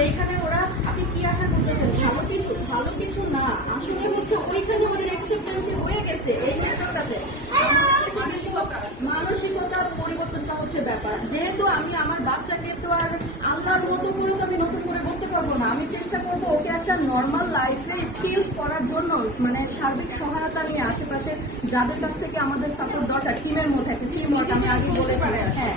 সেইখানে ওরা আপনি কি আশা করতেছেন? ভালো কিছু ভালো কিছু না। আসলে হচ্ছে ওইখানে ওদের অ্যাকসেপ্টেন্সি হয়ে গেছে এই সেক্টরটাতে মানসিকতার পরিবর্তনটা হচ্ছে ব্যাপার। যেহেতু আমি আমার বাচ্চাকে তো আর আল্লাহর মতো করে তো আমি নতুন করে করতে পারব না। আমি চেষ্টা করব ওকে একটা নর্মাল লাইফে স্কিলস করার জন্য মানে সার্বিক সহায়তা নিয়ে আশেপাশে যাদের কাছ থেকে আমাদের সাপোর্ট দরকার টিমের মধ্যে, একটা টিম ওয়ার্ক আমি আগে বলেছি। হ্যাঁ।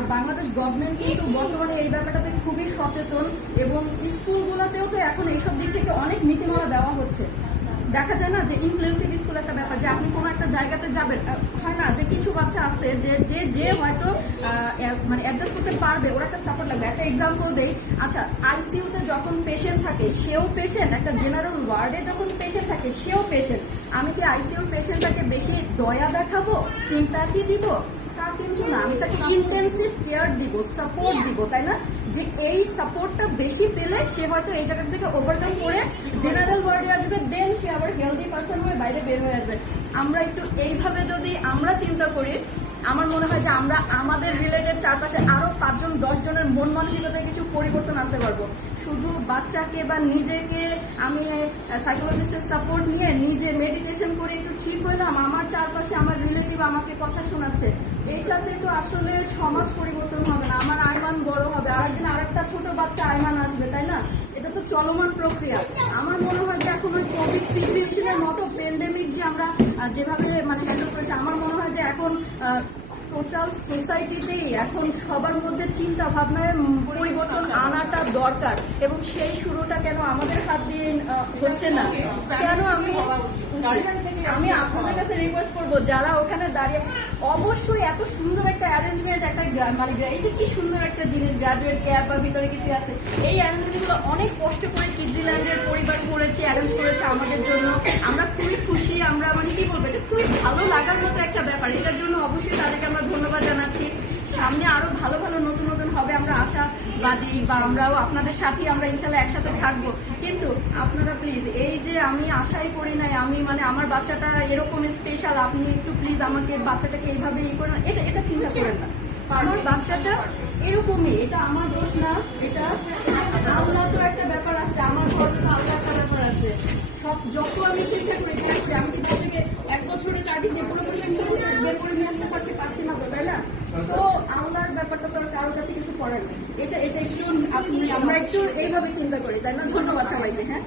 আর বাংলাদেশ গভর্নমেন্ট কিন্তু বর্তমানে এই ব্যাপারটাতে খুবই সচেতন এবং স্কুলগুলোতেও তো এখন এইসব দিক থেকে অনেক নীতিমালা দেওয়া হচ্ছে। দেখা যায় না যে ইনক্লুসিভ স্কুল একটা ব্যাপার, যে আপনি কোনো একটা জায়গাতে যাবেন হয় না যে কিছু বাচ্চা আছে যে যে যে হয়তো মানে অ্যাডজাস্ট করতে পারবে, ওর একটা সাপোর্ট লাগবে। একটা এক্সাম্পল দেই। আচ্ছা আইসিইউতে যখন পেশেন্ট থাকে, সেও পেশেন্ট একটা জেনারেল ওয়ার্ডে যখন পেশেন্ট থাকে, সেও পেশেন্ট আমি কি আইসিইউ পেশেন্টটাকে বেশি দয়া দেখাবো সিম্প্যাথি দিব? কিন্তু না, আমি তাকে ইন্টেন্সিভ কেয়ার দিব সাপোর্ট দিব, তাই না? যে এই সাপোর্টটা বেশি পেলে সে হয়তো এই জায়গা থেকে ওভারকাম করে জেনারেল ওয়ার্ডে আসবে দেন সে আবার হেলদি পার্সন হয়ে বাইরে বের হয়ে আসবে। আমরা একটু এইভাবে যদি আমরা চিন্তা করি আমার মনে হয় যে আমরা আমাদের রিলেটেড চারপাশে আরও পাঁচজন দশ জনের মন মানসিকতায় কিছু পরিবর্তন আনতে পারব। শুধু বাচ্চাকে বা নিজেকে আমি সাইকোলজিস্টের সাপোর্ট নিয়ে নিজে মেডিটেশন করে একটু ঠিক হইলাম আমার চারপাশে আমার রিলেটিভ আমাকে কথা শোনাচ্ছে। এইটাতে তো আসলে সমাজ পরিবর্তন হবে না, আমার আয়মান বড় হবে। আরেকদিন আরেকটা ছোট বাচ্চা আয়মান আসবে, তাই না? এটা তো চলমান প্রক্রিয়া। আমার মনে হয় যে এখন ওই কোভিড সিচুয়েশনের মতো পেন্ডেমিক যে আমরা যেভাবে মানে হ্যান্ডেল করেছি, আমার মনে হয় যে এখন টোটাল সোসাইটিতেই এখন সবার মধ্যে চিন্তা ভাবনায় পরিবর্তন আনাটা দরকার এবং সেই শুরুটা কেন আমাদের হাত দিয়ে হচ্ছে না? কেন আমি আমি আপনাদের কাছে রিকোয়েস্ট করব, যারা ওখানে দাঁড়িয়ে, অবশ্যই এত সুন্দর একটা অ্যারেঞ্জমেন্ট একটা মানে এই যে কি সুন্দর একটা জিনিস গ্রাজুয়েট ক্যাব বা ভিতরে কিছু আছে, এই অ্যারেঞ্জমেন্টগুলো অনেক কষ্ট করে কিডজিল্যান্ডের পরিবার করেছে অ্যারেঞ্জ করেছে আমাদের জন্য। আমরা খুবই খুশি, আমরা মানে কি বলব, এটা খুবই ভালো লাগার মতো একটা ব্যাপার। এটার জন্য অবশ্যই তাদেরকে আমরা ধন্যবাদ সামনে আরও ভালো ভালো নতুন নতুন হবে আমরা আশাবাদী বা আমরাও আপনাদের সাথে আমরা ইনশাল্লাহ একসাথে থাকব। কিন্তু আপনারা প্লিজ এই যে আমি আশাই করি নাই আমি মানে আমার বাচ্চাটা এরকম স্পেশাল আপনি একটু প্লিজ আমাকে বাচ্চাটাকে এইভাবে ই করেন। এটা এটা চিন্তা করেন না। আমার বাচ্চাটা এরকমই এটা আমার দোষ না এটা আল্লাহ তো একটা ব্যাপার আছে আমার ঘর তো আল্লাহ একটা ব্যাপার আছে। সব যত আমি চিন্তা করি যে আমি কি বলতে এক বছরের বছর বের করে নিয়ে আসতে পারছি পারছি না তো, তাই না? তো এটা এটা একটু আপনি আমরা একটু এইভাবে চিন্তা করি তাই না? ধন্যবাদ সবাইকে হ্যাঁ?